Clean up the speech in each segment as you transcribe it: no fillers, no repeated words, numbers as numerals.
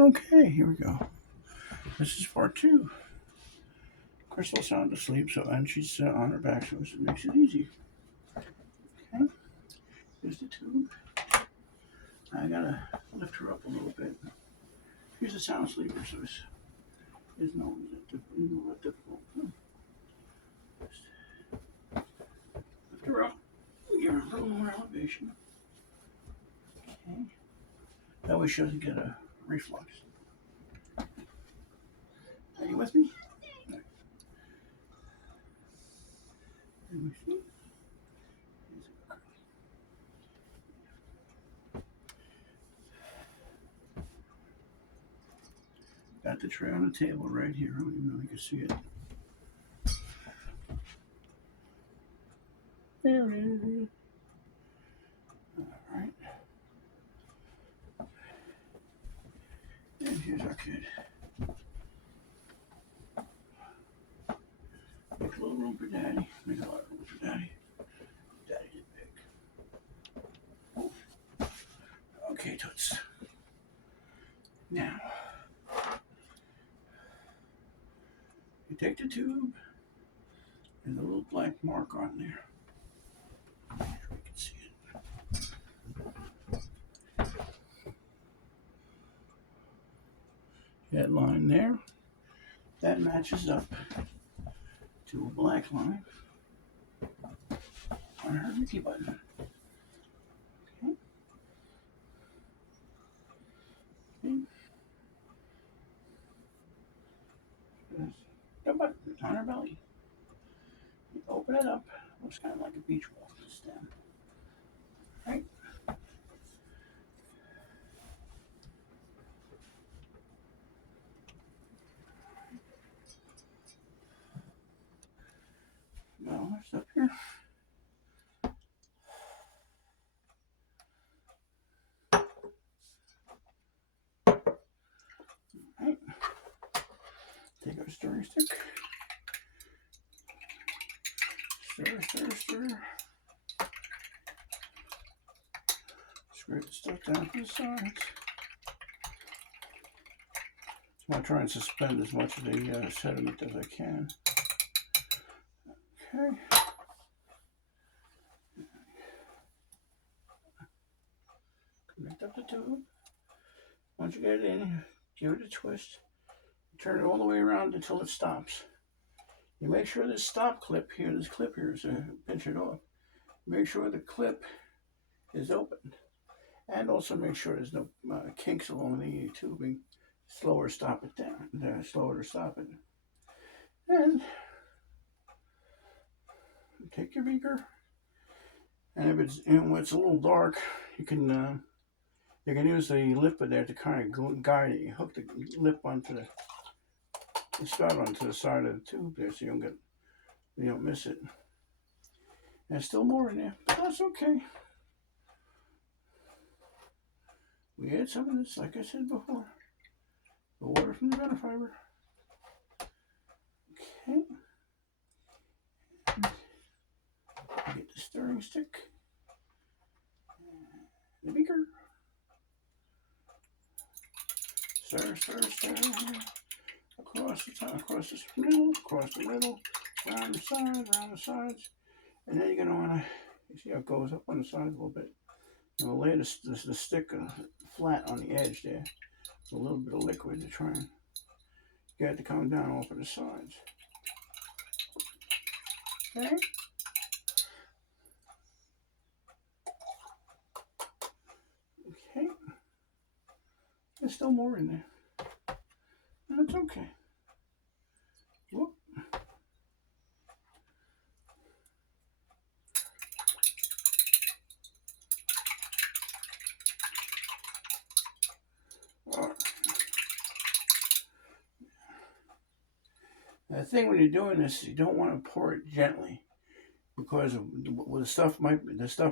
Okay, here we go. This is part 2. Crystal's sound asleep, and she's on her back, so it makes it easy. Okay, here's the tube. I gotta lift her up a little bit. She's a sound sleeper, so it's not that difficult. Lift her up. Give her a little more elevation. Okay. That way she doesn't get a reflux. Are you with me? Right. Let me see. Got the tray on the table right here. I don't even know if you can see it. There it is. All right. And here's our kid. Make a little room for Daddy. Make a lot of room for Daddy. Daddy is big. Okay, Toots. Now, you take the tube. There's a little black mark on there. Here we can see it. That line there, that matches up to a black line on her Mickey button. Okay. There's the button on her belly. You open it up. Looks kind of like a beach ball stem. Right? Well, it's up here. Right. Take our stirring stick. Stir, stir, stir. Scrape the stuff down to the sides. So I try and suspend as much of the sediment as I can. Okay. Connect up the tube. Once you get it in, give it a twist. Turn it all the way around until it stops. You make sure this stop clip here, this clip here is pinch it off. Make sure the clip is open. And also make sure there's no kinks along the tubing. Slower stop it down. Slower to stop it. And take your beaker. And if it's when it's a little dark, you can use the lip there to kind of guide it. You hook the lip onto the spout onto the side of the tube there, so you don't miss it. And there's still more in there, but that's okay. We add some of this, like I said before, the water from the gunner fiber. Okay. And get the stirring stick, the beaker. Stir, stir, stir. Across the top, across the middle, around the sides, and then you're gonna wanna, you see how it goes up on the sides a little bit. Now lay the stick flat on the edge there. A little bit of liquid to try and get it to come down off of the sides. Okay. Okay. There's still more in there. That's okay. Whoop. The thing when you're doing this, you don't want to pour it gently, because the stuff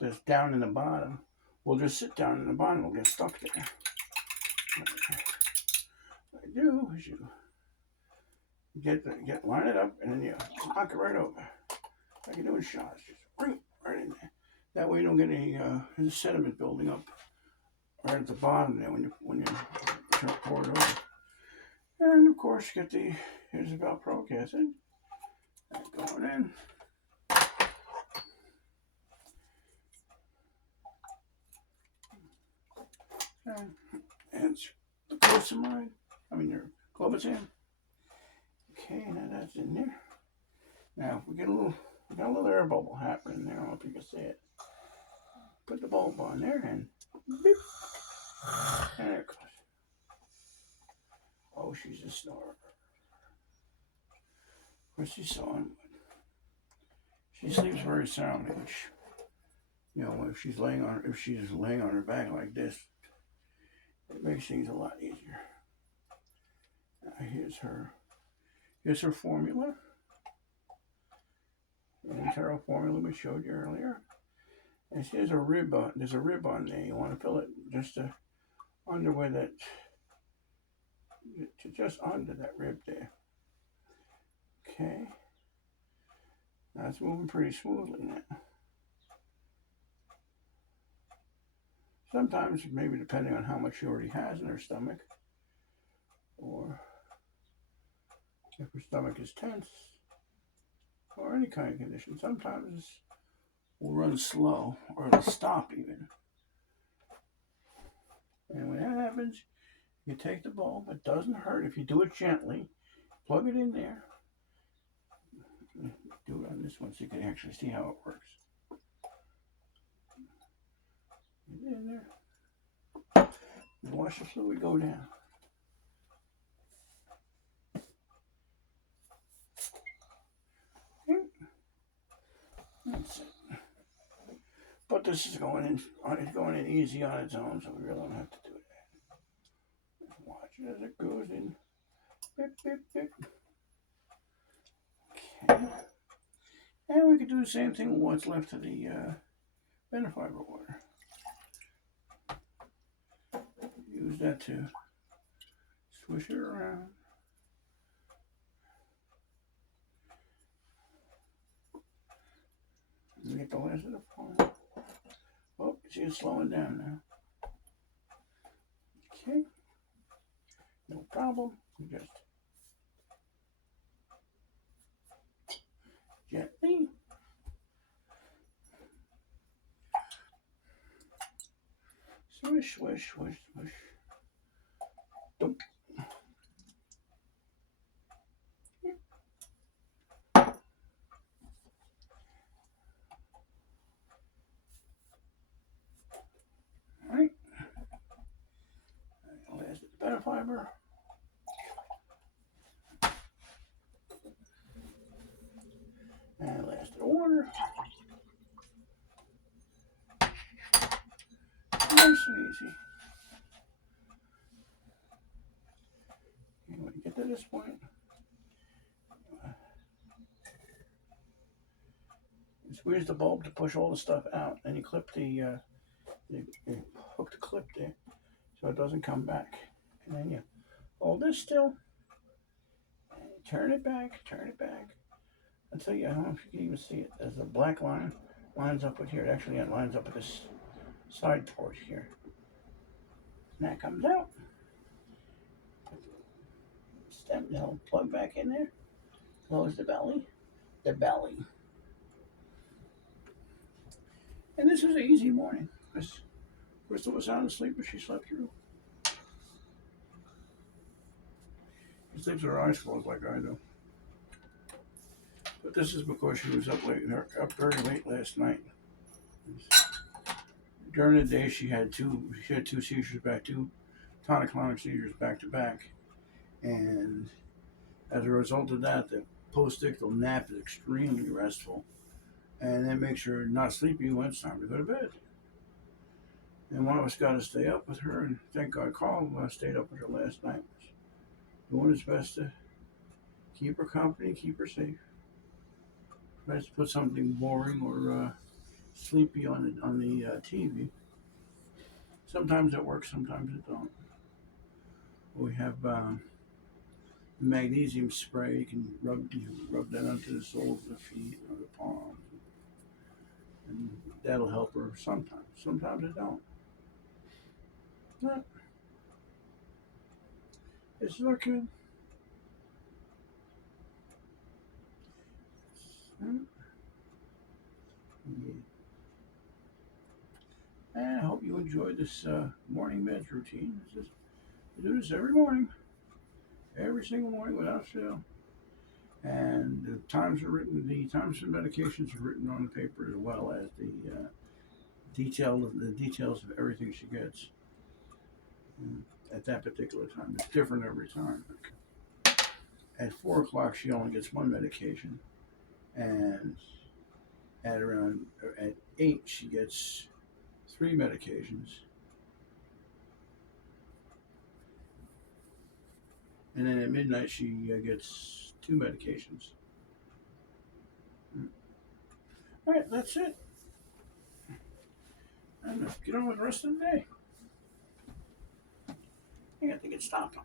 that's down in the bottom will just sit down in the bottom. Will get stuck there. What I do is you line it up, and then you knock it right over, like you do in shots. Just right in there. That way you don't get any sediment building up right at the bottom there when you're pour it over. And of course, get the, here's the Valproic acid. That's going in. And the glucosamide, your clobazam. Okay, now that's in there. Now we got a little air bubble happening there. I don't know if you can see it. Put the bulb on there and beep. And there it goes. Oh, she's a snorer. Of course, she's sawing. She sleeps very soundly, which, if she's laying on her back like this, it makes things a lot easier. Now here's her formula. The Intero formula we showed you earlier. And there's a rib on there. You want to fill it just under where that, just under that rib there. Okay. Now it's moving pretty smoothly now. Sometimes, maybe depending on how much she already has in her stomach, or if her stomach is tense, or any kind of condition, sometimes will run slow, or it'll stop even. And when that happens, you take the bulb. It doesn't hurt if you do it gently. Plug it in there. Do it on this one so you can actually see how it works. Get in there. Wash the fluid go down. That's it. But this is going in easy on its own, so we really don't have to do that. Just watch it as it goes in. Beep, beep, beep. Okay. And we could do the same thing with what's left of the benefiber water. Use that to swish it around. And get the last of the foam. Oh, see it's slowing down now. Okay. No problem. Just gently. Swish, swish, swish, swish. Dump. Alright. Last of the benefiber. And last of the water. Nice and easy. And when you get to this point, you squeeze the bulb to push all the stuff out, and you clip you hook the clip there so it doesn't come back. And then you hold this still, and you turn it back until I don't know if you can even see it. There's a black line lines up with here. It actually lines up with this side port here. And that comes out. Stem, plug back in there. Close the belly. And this was an easy morning. Crystal was sound asleep, but she slept through. She sleeps with her eyes closed like I do. But this is because she was up very late last night. During the day, she had two seizures two tonic-clonic seizures back to back, and as a result of that, the post-ictal nap is extremely restful, and that makes her not sleepy when it's time to go to bed. And one of us got to stay up with her, and thank God Carl stayed up with her last night, doing his best to keep her company, keep her safe. Tries to put something boring or sleepy on the TV. Sometimes it works, sometimes it don't. We have magnesium spray. You can rub that onto the soles of the feet or the palms, and that'll help her sometimes. Sometimes it don't. But It's looking. Yeah. And I hope you enjoy this morning meds routine. I do this every morning, every single morning without fail. And the times are written. The times and medications are written on the paper as well as the details of everything she gets at that particular time. It's different every time. At 4 o'clock, she only gets one medication, and at 8, she gets 3 medications, and then at midnight she gets 2 medications. All right, that's it. And get on with the rest of the day. I think it stopped.